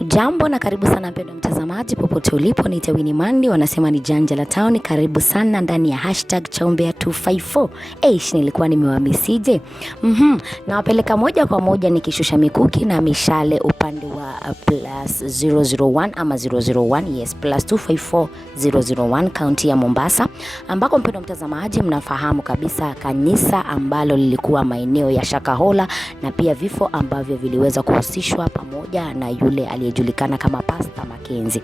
Jambo na karibu sana mpendwa mtazamaji popote ulipo, ni Winnie Mandi, wanasema ni janja la town. Karibu sana ndani ya #chaumbea254. Nilikuwa nimewamisije. Na wapeleka moja kwa moja nikishusha mikuki na mishale upande wa +001 ama 001, yes, +254 001 kaunti ya Mombasa, ambako mpendwa mtazamaji mnafahamu kabisa kanisa ambalo lilikuwa maeneo ya Shakahola na pia vifo ambavyo viliweza kuhusishwa pamoja na yule aliyejulikana kama Pastor Mackenzie.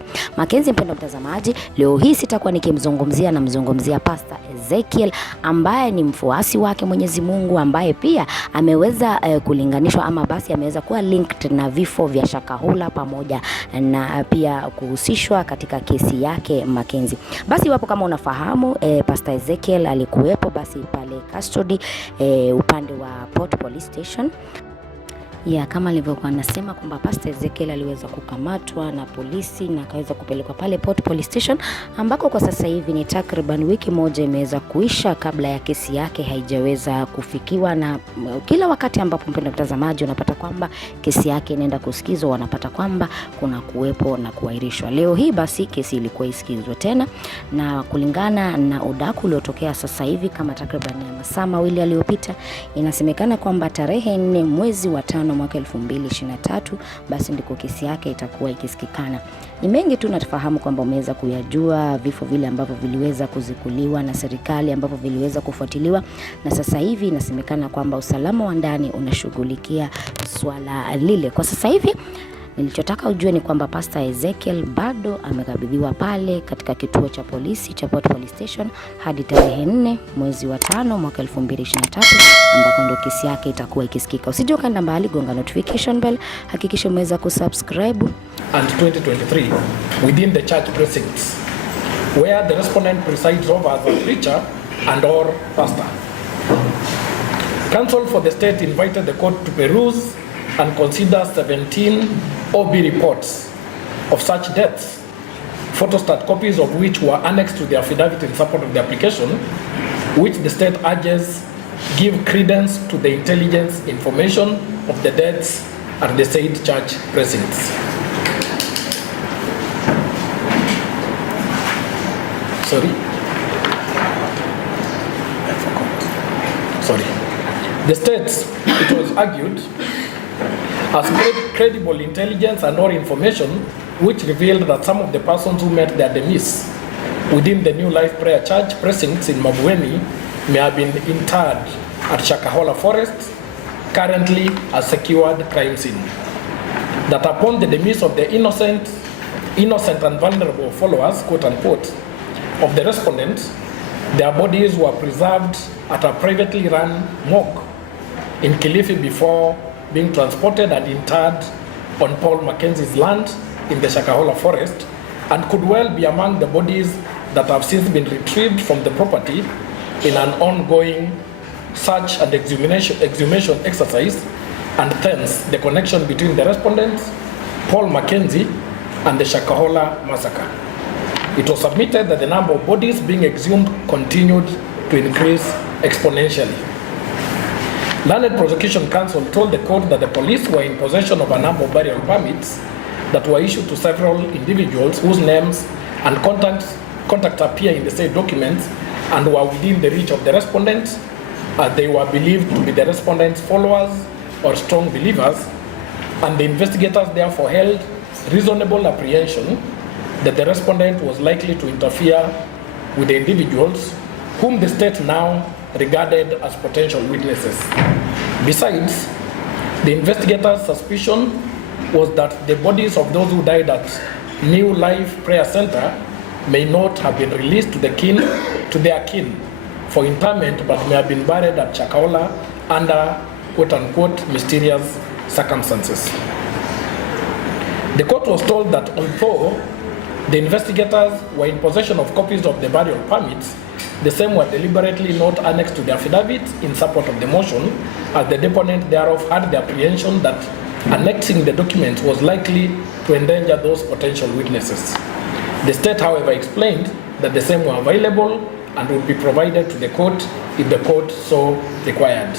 Mpendwa mtazamaji, leo hii sitakuwa nikimzungumzia Pastor Ezekiel ambaye ni mfuasi wake Mwenyezi Mungu, ambaye pia ameweza kulinganishwa ama basi ameweza kuwa linked na vifo vya Shakahola pamoja na pia kuhusishwa katika kesi yake Mackenzie. Basi wapo kama unafahamu Pastor Ezekiel alikuwepo basi pale custody upande wa Port Police Station. Kama nilivyokuwa nasema kwamba Pastor Ezekiel aliweza kukamatwa na polisi na akaweza kupelekwa pale Port Police Station, ambako kwa sasa hivi ni takriban wiki moja imeweza kuisha kabla ya kesi yake haijaweza kufikiwa, na kila wakati ambapo mpendwa mtazamaji unapata kwamba kesi yake inaenda kusikizwa, wanapata kwamba kuna kuwepo na kuahirishwa. Leo hii basi kesi ilikuwa isikizwe tena, na kulingana na udaku uliotokea sasa hivi kama takriban ya masaa mawili yaliyopita, inasemekana kwamba tarehe 4 mwezi wa 5 mwaka 2023 basi ndiko kesi yake itakuwa ikisikikana. Ni mengi tu nafahamu kwamba umeweza kuyajua vifo vile ambavyo viliweza kuzikuliwa na serikali, ambavyo viliweza kufuatiliwa, na sasa hivi inasemekana kwamba usalama wa ndani unashughulikia swala lile. Kwa sasa hivi nilichotaka ujue ni kwamba Pastor Ezekiel bado amekabidhiwa pale katika kituo cha polisi cha Port Police Station hadi tarehe 4 mwezi wa 5 mwaka 2023, ambako ndo kesi yake itakuwa ikisikika. Usije ukaenda mbali, gonga notification bell, hakikisha umeweza kusubscribe. And 2023 within the church precincts where the respondent presides over as a preacher and or pastor. Counsel for the state invited the court to peruse and consider 17 OB reports of such deaths, photostat copies of which were annexed to the affidavit in support of the application, which the state urges give credence to the intelligence information of the deaths at the said church precincts. The states, it was argued, has credible intelligence and or information which revealed that some of the persons who met their demise within the New Life Prayer Church precincts in Mabweni may have been interred at Shakahola Forest, currently a secured crime scene. That upon the demise of the innocent and vulnerable followers, quote unquote, of the respondents, their bodies were preserved at a privately run morgue in Kilifi before being transported and interred on Paul Mackenzie's land in the Shakahola Forest, and could well be among the bodies that have since been retrieved from the property in an ongoing search and exhumation exercise, and hence the connection between the respondents, Paul Mackenzie, and the Shakahola massacre. It was submitted that the number of bodies being exhumed continued to increase exponentially. Learned Prosecution Counsel told the court that the police were in possession of a number of burial permits that were issued to several individuals whose names and contact appear in the said documents and were within the reach of the respondents, as they were believed to be the respondents' followers or strong believers, and the investigators therefore held reasonable apprehension that the respondent was likely to interfere with the individuals whom the state now regarded as potential witnesses. Besides, the investigators' suspicion was that the bodies of those who died at New Life Prayer Center may not have been released to their kin for interment, but may have been buried at Shakahola under quote-unquote mysterious circumstances. The court was told that although the investigators were in possession of copies of the burial permits, the same were deliberately not annexed to the affidavit in support of the motion, as the deponent thereof had the apprehension that annexing the documents was likely to endanger those potential witnesses. The state, however, explained that the same were available and would be provided to the court if the court so required.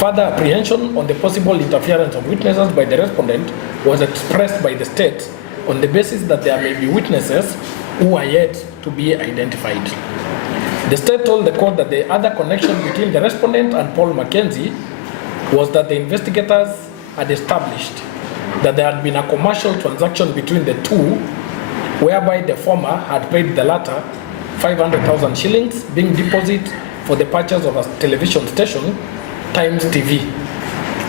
Further apprehension on the possible interference of witnesses by the respondent was expressed by the state on the basis that there may be witnesses who are yet to be identified. The state told the court that the other connection between the respondent and Paul Mackenzie was that the investigators had established that there had been a commercial transaction between the two, whereby the former had paid the latter 500,000 shillings being deposit for the purchase of a television station, Times TV,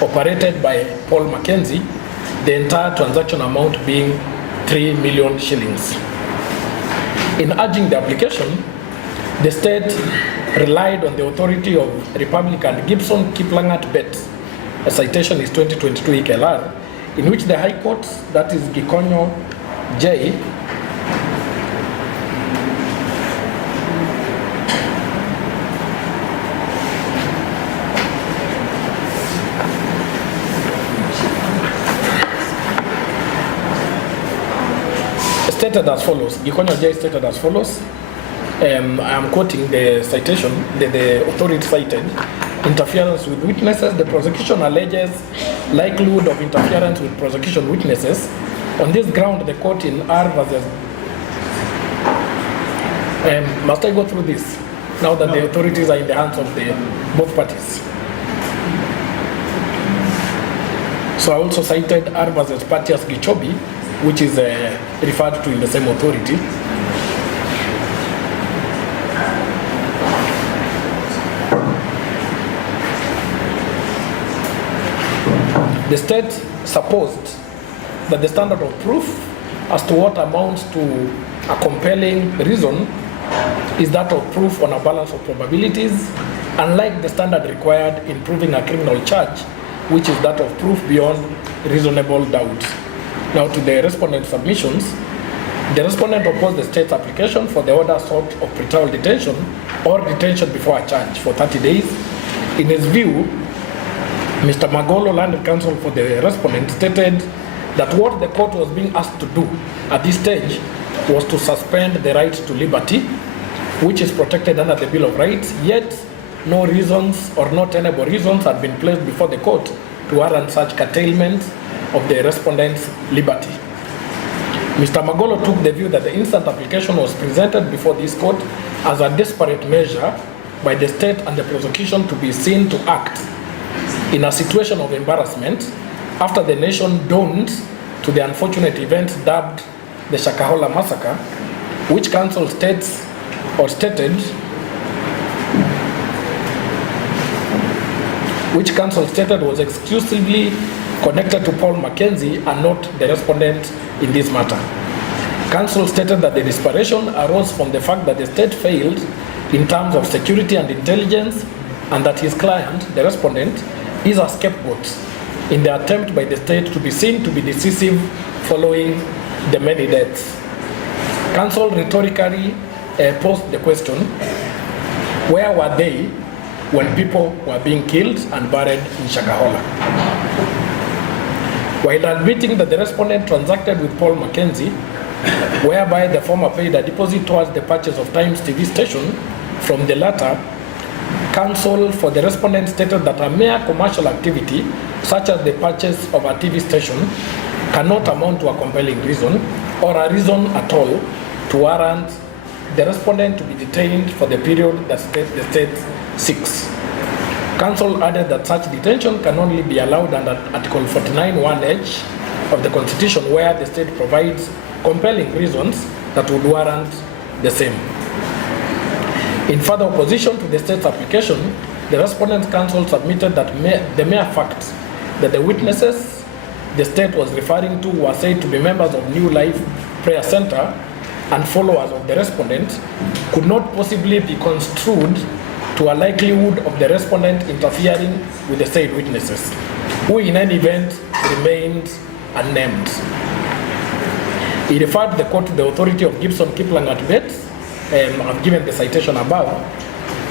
operated by Paul Mackenzie, the entire transaction amount being 3 million shillings. In urging the application, the state relied on the authority of Republican Gibson Kiplangat Bet. A citation is 2022 EKLR, in which the High Court, that is Gikonyo J, stated as follows. Gikonyo J stated as follows. I am quoting the citation, the authority cited. Interference with witnesses. The prosecution alleges likelihood of interference with prosecution witnesses. On this ground, the court in R versus... must I go through this now that the authorities are in the hands of both parties? So I also cited R versus Patias Gichobi, which is referred to in the same authority. The state supposed that the standard of proof as to what amounts to a compelling reason is that of proof on a balance of probabilities, unlike the standard required in proving a criminal charge, which is that of proof beyond reasonable doubt. Now, to the respondent's submissions, the respondent opposed the state's application for the order sought of pretrial detention or detention before a charge for 30 days. In his view, Mr. Magolo, learned counsel for the respondent, stated that what the court was being asked to do at this stage was to suspend the right to liberty, which is protected under the Bill of Rights, yet no reasons or no tenable reasons had been placed before the court to warrant such curtailment of the respondent's liberty. Mr. Magolo took the view that the instant application was presented before this court as a desperate measure by the state and the prosecution to be seen to act in a situation of embarrassment after the nation dawned to the unfortunate event dubbed the Shakahola massacre, which counsel states or stated was exclusively connected to Paul Mackenzie and not the respondent in this matter. Counsel stated that the desperation arose from the fact that the state failed in terms of security and intelligence, and that his client, the respondent, is a scapegoat in the attempt by the state to be seen to be decisive following the many deaths. Counsel rhetorically posed the question, where were they when people were being killed and buried in Shakahola? While admitting that the respondent transacted with Paul Mackenzie, whereby the former paid a deposit towards the purchase of Times TV station from the latter, counsel for the respondent stated that a mere commercial activity, such as the purchase of a TV station, cannot amount to a compelling reason or a reason at all to warrant the respondent to be detained for the period that the state seeks. Counsel added that such detention can only be allowed under Article 49(1)(h) of the Constitution, where the state provides compelling reasons that would warrant the same. In further opposition to the state's application, the respondent's counsel submitted that the mere fact that the witnesses the state was referring to were said to be members of New Life Prayer Center and followers of the respondent could not possibly be construed to a likelihood of the respondent interfering with the said witnesses, who in any event remained unnamed. He referred the court to the authority of Gibson Kiplangat Bet, I've given the citation above,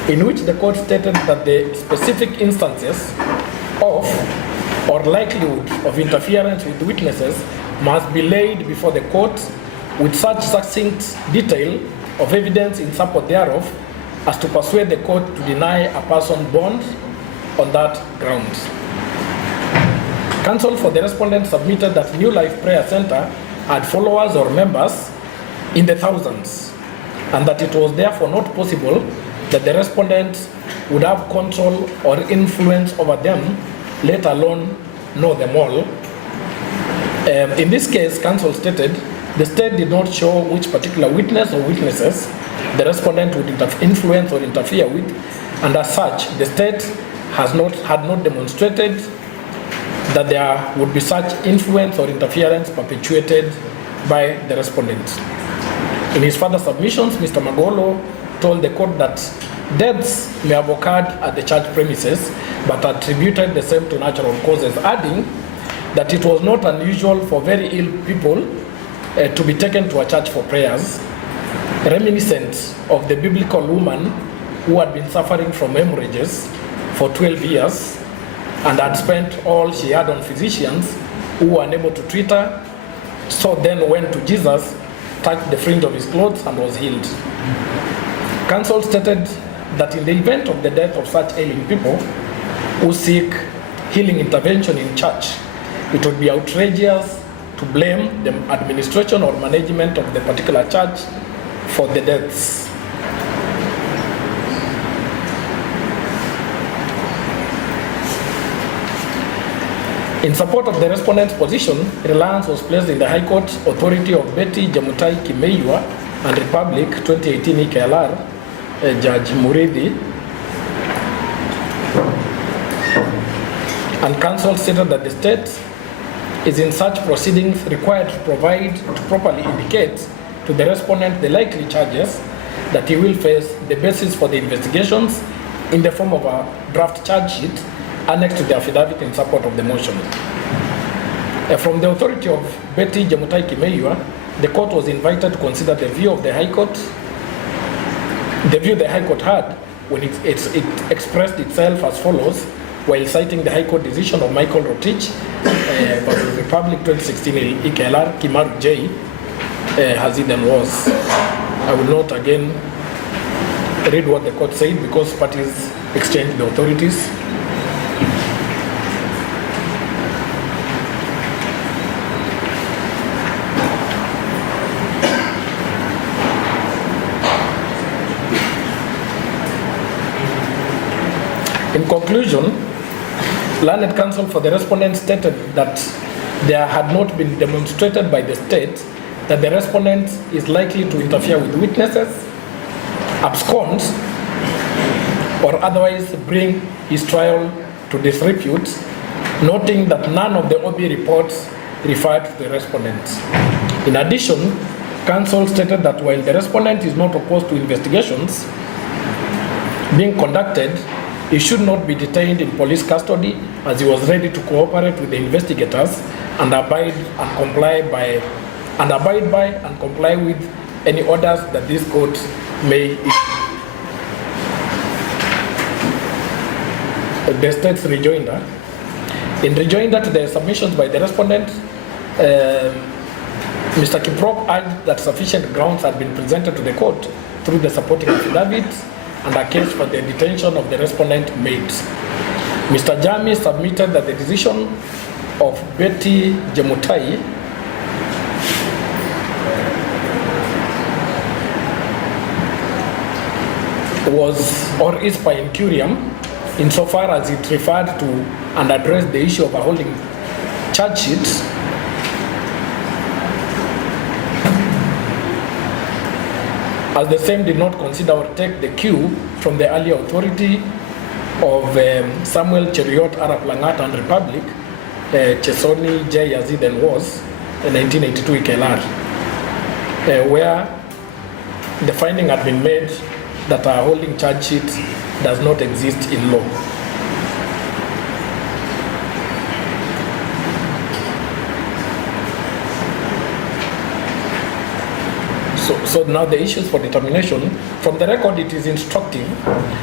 in which the court stated that the specific instances of or likelihood of interference with witnesses must be laid before the court with such succinct detail of evidence in support thereof as to persuade the court to deny a person bond on that ground. Counsel for the respondent submitted that New Life Prayer Center had followers or members in the thousands, and that it was therefore not possible that the respondent would have control or influence over them, let alone know them all. In this case, counsel stated the state did not show which particular witness or witnesses the respondent would influence or interfere with, and as such, the state had not demonstrated that there would be such influence or interference perpetuated by the respondent. In his further submissions, Mr. Magolo told the court that deaths may have occurred at the church premises, but attributed the same to natural causes, adding that it was not unusual for very ill people to be taken to a church for prayers, reminiscent of the biblical woman who had been suffering from hemorrhages for 12 years and had spent all she had on physicians who were unable to treat her, so then went to Jesus, touched the fringe of his clothes, and was healed. Counsel stated that in the event of the death of such ailing people who seek healing intervention in church, it would be outrageous to blame the administration or management of the particular church for the deaths. In support of the respondent's position, reliance was placed in the High Court authority of Betty Jemutai Kimeiwa and Republic 2018 EKLR, Judge Murithi, and counsel stated that the state is in such proceedings required to provide to properly indicate to the respondent the likely charges that he will face, the basis for the investigations in the form of a draft charge sheet annexed to the affidavit in support of the motion. From the authority of Betty Jemutai Kimeiwa, the court was invited to consider the view of the High Court, the view the High Court had when it expressed itself as follows, while citing the High Court decision of Michael Rotich versus Republic 2016 EKLR Kimaru J, as it then was. I will not again read what the court said because parties exchanged the authorities. In conclusion, learned counsel for the respondent stated that there had not been demonstrated by the state that the respondent is likely to interfere with witnesses, abscond, or otherwise bring his trial to disrepute, noting that none of the OB reports referred to the respondent. In addition, counsel stated that while the respondent is not opposed to investigations being conducted, he should not be detained in police custody, as he was ready to cooperate with the investigators and abide by and comply with any orders that this court may issue. The state's rejoinder. In rejoinder to the submissions by the respondent, Mr. Kiprop urged that sufficient grounds had been presented to the court through the supporting affidavit and a case for the detention of the respondent made. Mr. Jami submitted that the decision of Betty Jemutai was or is per incuriam insofar as it referred to and addressed the issue of a holding charge sheet as the same did not consider or take the cue from the earlier authority of Samuel Cheriot Arap Langat and Republic, Chesoni J as it then was, in 1982 EKLR, where the finding had been made that a holding charge sheet does not exist in law. So now the issues for determination. From the record, it is instructive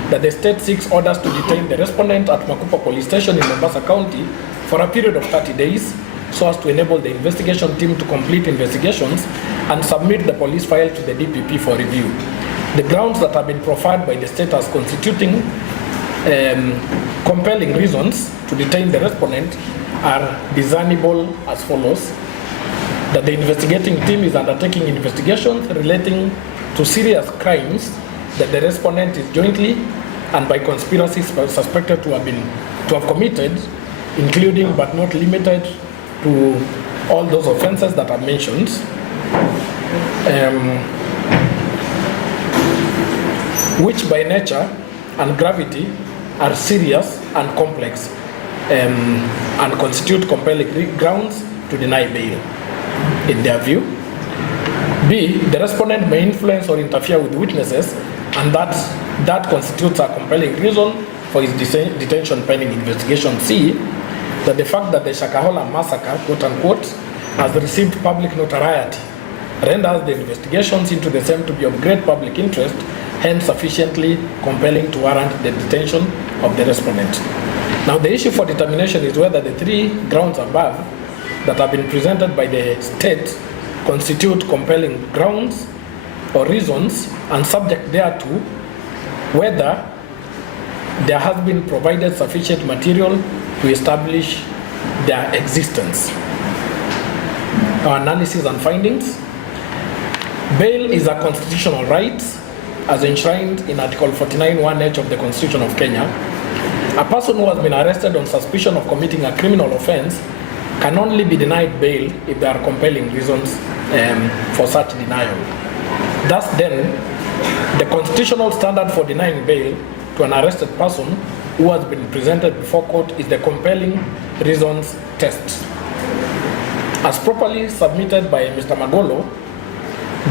that the state seeks orders to detain the respondent at Makupa Police Station in Mombasa County for a period of 30 days so as to enable the investigation team to complete investigations and submit the police file to the DPP for review. The grounds that have been proffered by the state as constituting compelling reasons to detain the respondent are discernible as follows: that the investigating team is undertaking investigations relating to serious crimes that the respondent is jointly and by conspiracy suspected to have committed, including but not limited to all those offenses that are mentioned. Which by nature and gravity are serious and complex and constitute compelling grounds to deny bail, in their view. B, the respondent may influence or interfere with witnesses, and that constitutes a compelling reason for his detention pending investigation. C, that the fact that the Shakahola massacre, quote unquote, has received public notoriety renders the investigations into the same to be of great public interest, hence sufficiently compelling to warrant the detention of the respondent. Now, the issue for determination is whether the three grounds above that have been presented by the state constitute compelling grounds or reasons, and subject thereto, whether there has been provided sufficient material to establish their existence. Our analysis and findings. Bail is a constitutional right as enshrined in Article 49(1)(h) of the Constitution of Kenya. A person who has been arrested on suspicion of committing a criminal offense can only be denied bail if there are compelling reasons for such denial. Thus then, the constitutional standard for denying bail to an arrested person who has been presented before court is the compelling reasons test. As properly submitted by Mr. Magolo,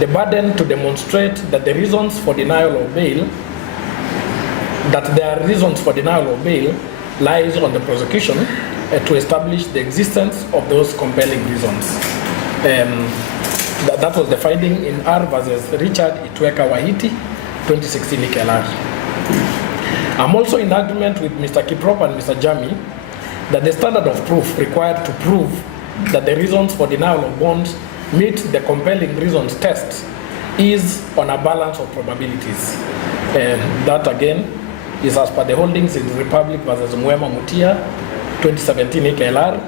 the burden to demonstrate that the reasons for denial of bail, that there are reasons for denial of bail, lies on the prosecution to establish the existence of those compelling reasons. That was the finding in R versus Richard Itweka Wahiti, 2016 EKLR. I'm also in agreement with Mr. Kiprop and Mr. Jami that the standard of proof required to prove that the reasons for denial of bond meet the compelling reasons test is on a balance of probabilities. That again is as per the holdings in Republic versus Mwema Mutia, 2017 EKLR,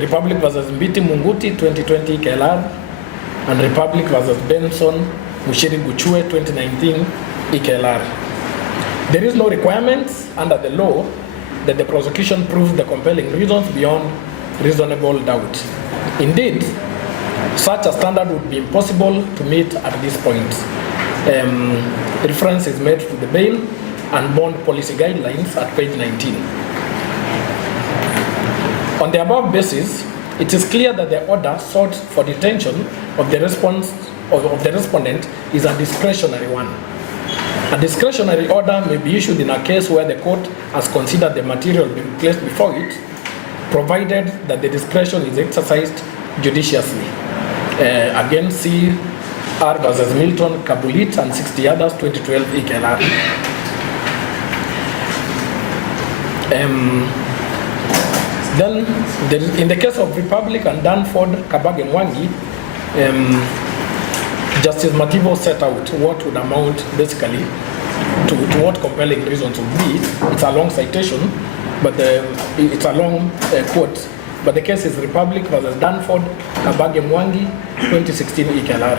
Republic versus Mbiti Munguti, 2020 EKLR, and Republic versus Benson Mushiri Guchue, 2019 EKLR. There is no requirement under the law that the prosecution proves the compelling reasons beyond reasonable doubt. Indeed, such a standard would be impossible to meet at this point. Reference is made to the bail and bond policy guidelines at page 19. On the above basis, it is clear that the order sought for detention of the respondent is a discretionary one. A discretionary order may be issued in a case where the court has considered the material being placed before it, provided that the discretion is exercised judiciously. Again, see R versus Milton, Kabulit, and 60 others, 2012 EKLR. Then, in the case of Republic and Danford, Kabage Mwangi, Justice Mativo set out what would amount basically to what compelling reasons would be. It's a long citation, but it's a long quote. But the case is Republic versus Danford, Kabage Mwangi, 2016 EKLR.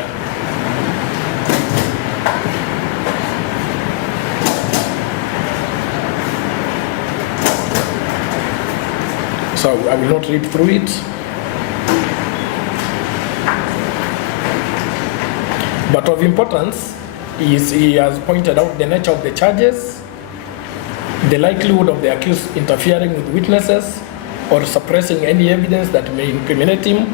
So I will not read through it. But of importance is he has pointed out the nature of the charges, the likelihood of the accused interfering with witnesses or suppressing any evidence that may incriminate him,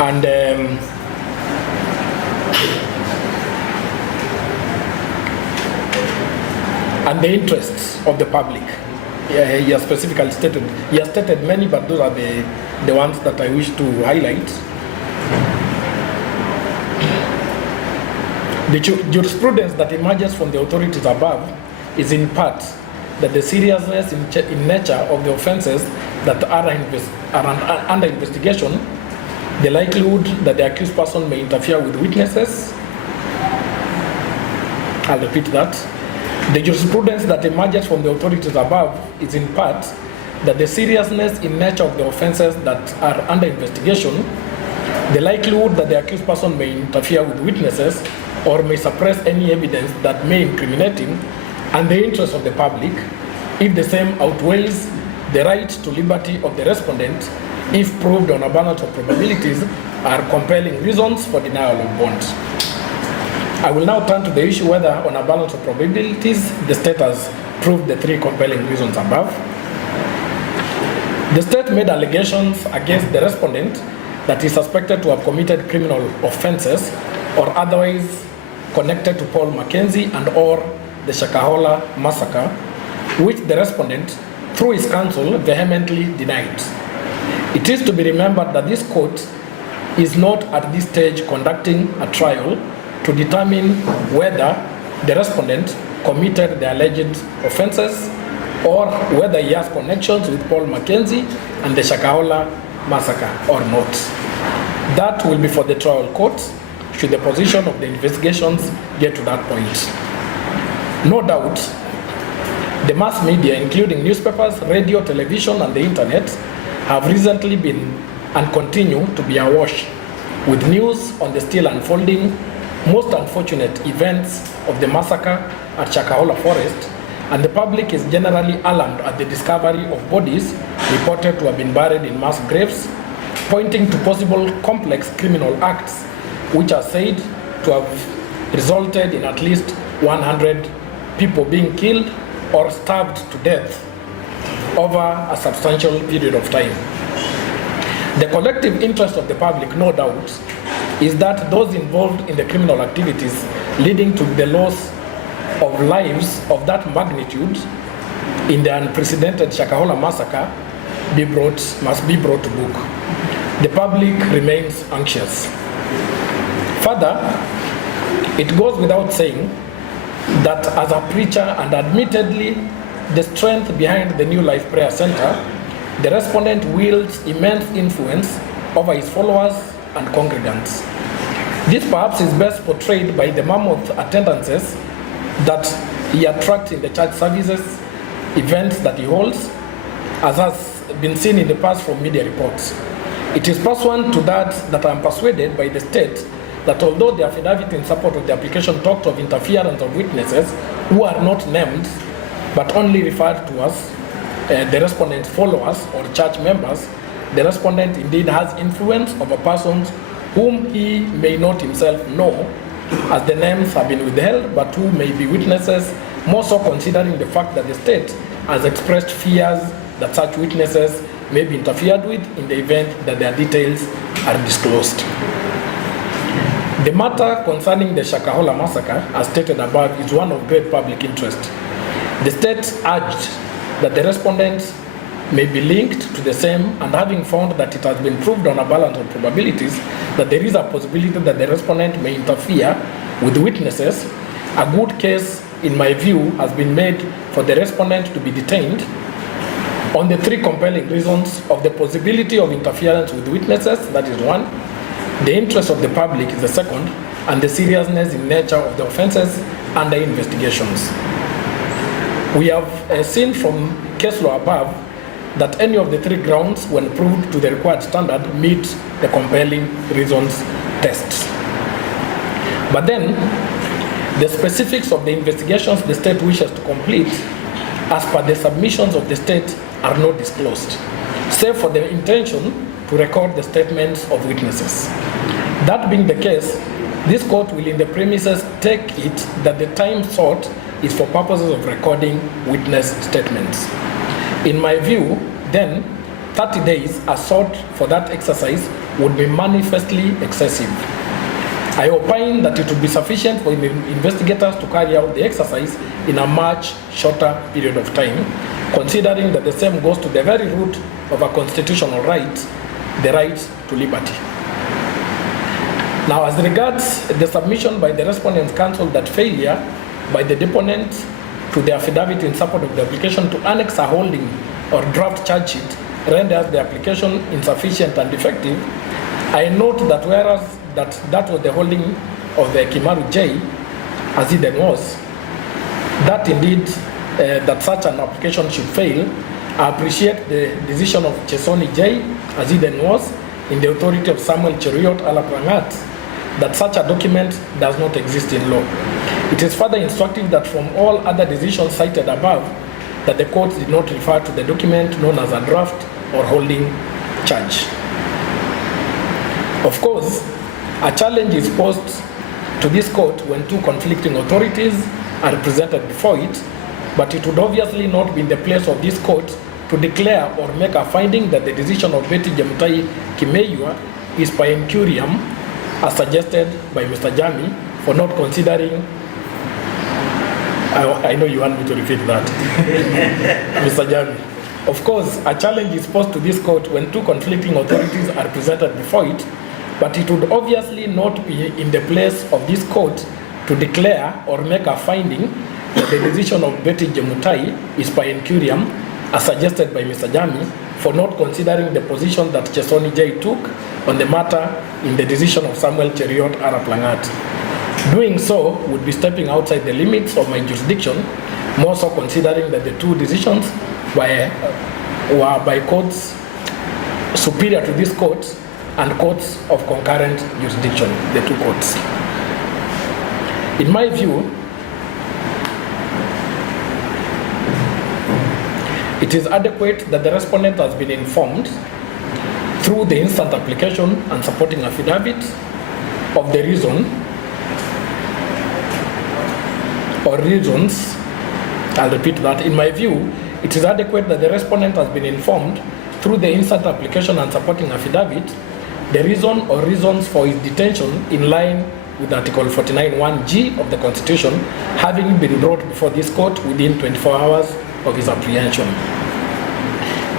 and the interests of the public. He has specifically stated, he has stated many, but those are the ones that I wish to highlight. The jurisprudence that emerges from the authorities above is in part that the seriousness in nature of the offenses that are under investigation the likelihood that the accused person may interfere with witnesses. I'll repeat that. The jurisprudence that emerges from the authorities above is in part that the seriousness in nature of the offenses that are under investigation, the likelihood that the accused person may interfere with witnesses or may suppress any evidence that may incriminate him, and the interest of the public, if the same outweighs the right to liberty of the respondent, if proved on a balance of probabilities, are compelling reasons for denial of bond. I will now turn to the issue whether on a balance of probabilities, the state has proved the three compelling reasons above. The state made allegations against the respondent that is suspected to have committed criminal offenses or otherwise connected to Paul Mackenzie and or the Shakahola massacre, which the respondent, through his counsel, vehemently denied. It is to be remembered that this court is not at this stage conducting a trial to determine whether the respondent committed the alleged offenses or whether he has connections with Paul Mackenzie and the Shakahola massacre or not. That will be for the trial court should the position of the investigations get to that point. No doubt, the mass media, including newspapers, radio, television, and the internet, have recently been and continue to be awash with news on the still unfolding, most unfortunate events of the massacre at Shakahola Forest, and the public is generally alarmed at the discovery of bodies reported to have been buried in mass graves, pointing to possible complex criminal acts which are said to have resulted in at least 100 people being killed or starved to death over a substantial period of time. The collective interest of the public, no doubt, is that those involved in the criminal activities leading to the loss of lives of that magnitude in the unprecedented Shakahola massacre must be brought to book. The public remains anxious. Further, it goes without saying that as a preacher and admittedly the strength behind the New Life Prayer Center, the respondent wields immense influence over his followers and congregants. This perhaps is best portrayed by the mammoth attendances that he attracts in the church services, events that he holds, as has been seen in the past from media reports. It is pursuant to that I am persuaded by the state that although the affidavit in support of the application talked of interference of witnesses who are not named, but only referred to as the respondent's followers or church members, the respondent indeed has influence over persons whom he may not himself know, as the names have been withheld, but who may be witnesses, more so considering the fact that the state has expressed fears that such witnesses may be interfered with in the event that their details are disclosed. The matter concerning the Shakahola massacre, as stated above, is one of great public interest. The state urged that the respondents may be linked to the same, and having found that it has been proved on a balance of probabilities that there is a possibility that the respondent may interfere with witnesses, a good case, in my view, has been made for the respondent to be detained on the three compelling reasons of the possibility of interference with witnesses, that is one, the interest of the public is the second, and the seriousness in nature of the offenses under investigations. We have seen from case law above that any of the three grounds, when proved to the required standard, meet the compelling reasons tests. But then, the specifics of the investigations the state wishes to complete, as per the submissions of the state, are not disclosed, save for the intention to record the statements of witnesses. That being the case, this court will in the premises take it that the time sought is for purposes of recording witness statements. In my view, then, 30 days as sought for that exercise would be manifestly excessive. I opine that it would be sufficient for the investigators to carry out the exercise in a much shorter period of time, considering that the same goes to the very root of a constitutional right, the right to liberty. Now, as regards the submission by the respondent's counsel that failure by the deponent to the affidavit in support of the application to annex a holding or draft charge sheet renders the application insufficient and defective, I note that whereas that was the holding of the Kimaru J, as it then was, that indeed that such an application should fail, I appreciate the decision of Chesoni J, as it then was, in the authority of Samuel Cheruiyot Alaprangat, that such a document does not exist in law. It is further instructive that from all other decisions cited above, that the court did not refer to the document known as a draft or holding charge. Of course, a challenge is posed to this court when two conflicting authorities are presented before it, but it would obviously not be in the place of this court to declare or make a finding that the decision of Betty Jemutai Kimeiwa is per incuriam, as suggested by Mr. Jami, for not considering. I know you want me to repeat that. Mr. Jami. Of course, a challenge is posed to this court when two conflicting authorities are presented before it, but it would obviously not be in the place of this court to declare or make a finding that the decision of Betty Jemutai is per incuriam, as suggested by Mr. Jami, for not considering the position that Chesoni J took on the matter in the decision of Samuel Cheruiyot Araplangat. Doing so would be stepping outside the limits of my jurisdiction, more so considering that the two decisions were by courts superior to this court and courts of concurrent jurisdiction, the two courts. In my view, it is adequate that the respondent has been informed through the instant application and supporting affidavit of the reason or reasons. I'll repeat that. In my view, it is adequate that the respondent has been informed through the instant application and supporting affidavit the reason or reasons for his detention in line with Article 49(1)(g) of the Constitution, having been brought before this court within 24 hours of his apprehension.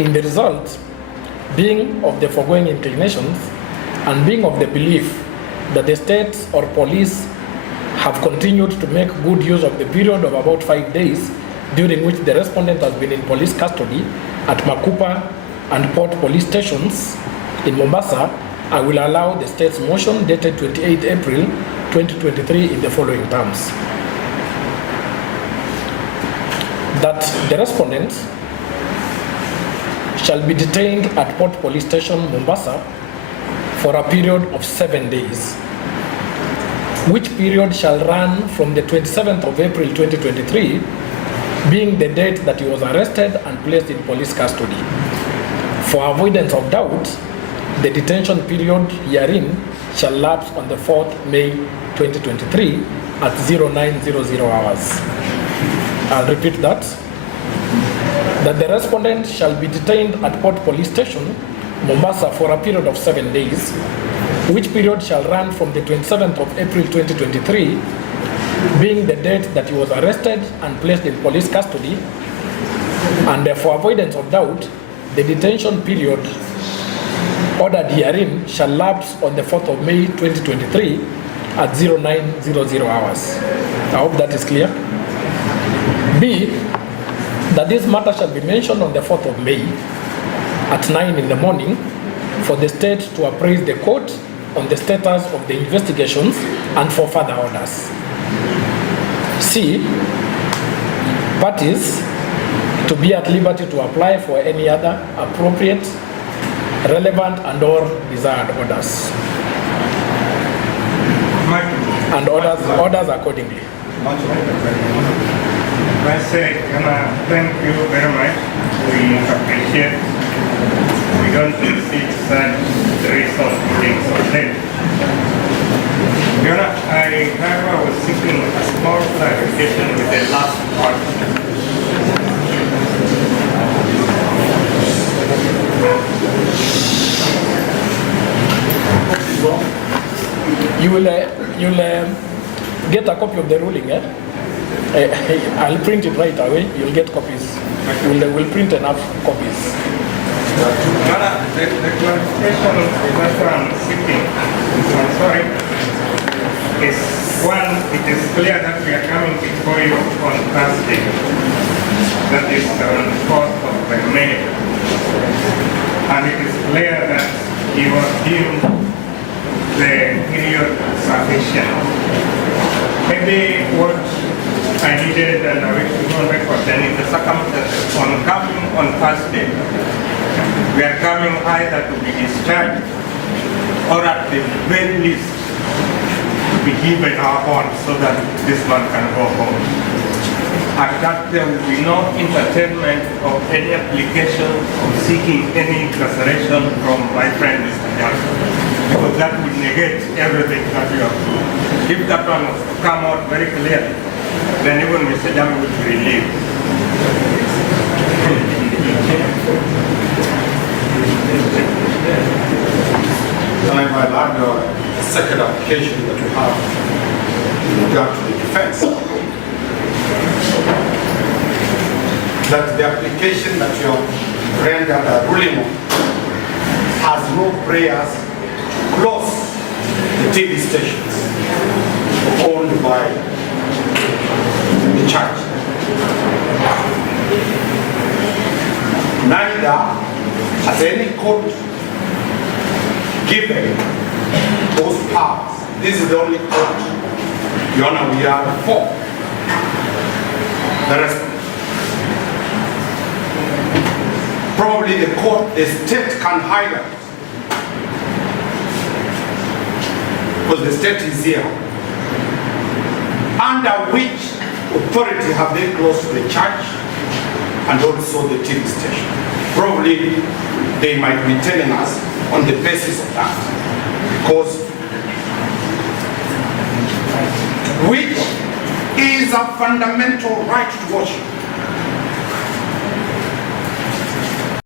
In the result, being of the foregoing inclinations and being of the belief that the state or police have continued to make good use of the period of about 5 days during which the respondent has been in police custody at Makupa and Port police stations in Mombasa, I will allow the state's motion dated 28 April 2023 in the following terms. That the respondent shall be detained at Port police station Mombasa for a period of 7 days, which period shall run from the 27th of April 2023, being the date that he was arrested and placed in police custody. For avoidance of doubt, the detention period herein shall lapse on the 4th May 2023 at 0900 hours. I'll repeat that. That the respondent shall be detained at Port police station, Mombasa, for a period of 7 days, which period shall run from the 27th of April 2023, being the date that he was arrested and placed in police custody, and for avoidance of doubt, the detention period ordered herein shall lapse on the 4th of May 2023 at 0900 hours. I hope that is clear. B, that this matter shall be mentioned on the 4th of May at 9 in the morning for the state to appraise the court on the status of the investigations and for further orders. C, parties to be at liberty to apply for any other appropriate, relevant and or desired orders. And orders accordingly. I say, thank you very much. We appreciate. We don't see such resource things of them. I was seeking a small clarification with the last part. You'll get a copy of the ruling, eh? I'll print it right away. You'll get copies. We'll print enough copies. The clarification that I'm seeking, I'm sorry, is one, it is clear that we are coming before you on Thursday. That is on the 4th of May. And it is clear that you are deemed decision. Maybe what I needed and I wish to know on record then is the circumstances on coming on Thursday. We are coming either to be discharged or at the very least to be given our bond so that this man can go home. At that there will be no entertainment of any application of seeking any incarceration from my friend Mr. Johnson, because that would negate everything that we have done. If that one was to come out very clearly, then even Mr. Jami would be relieved. And I might add a second application that we have in regard to the defense. That the application that you have rendered a ruling on has no prayers to close the TV stations owned by the church. Neither has any court given those powers. This is the only court, Your Honor, we are for. The rest, probably the court, the state can highlight, because the state is here. Under which authority have they closed the church and also the TV station? Probably they might be telling us on the basis of that, because which is a fundamental right to worship.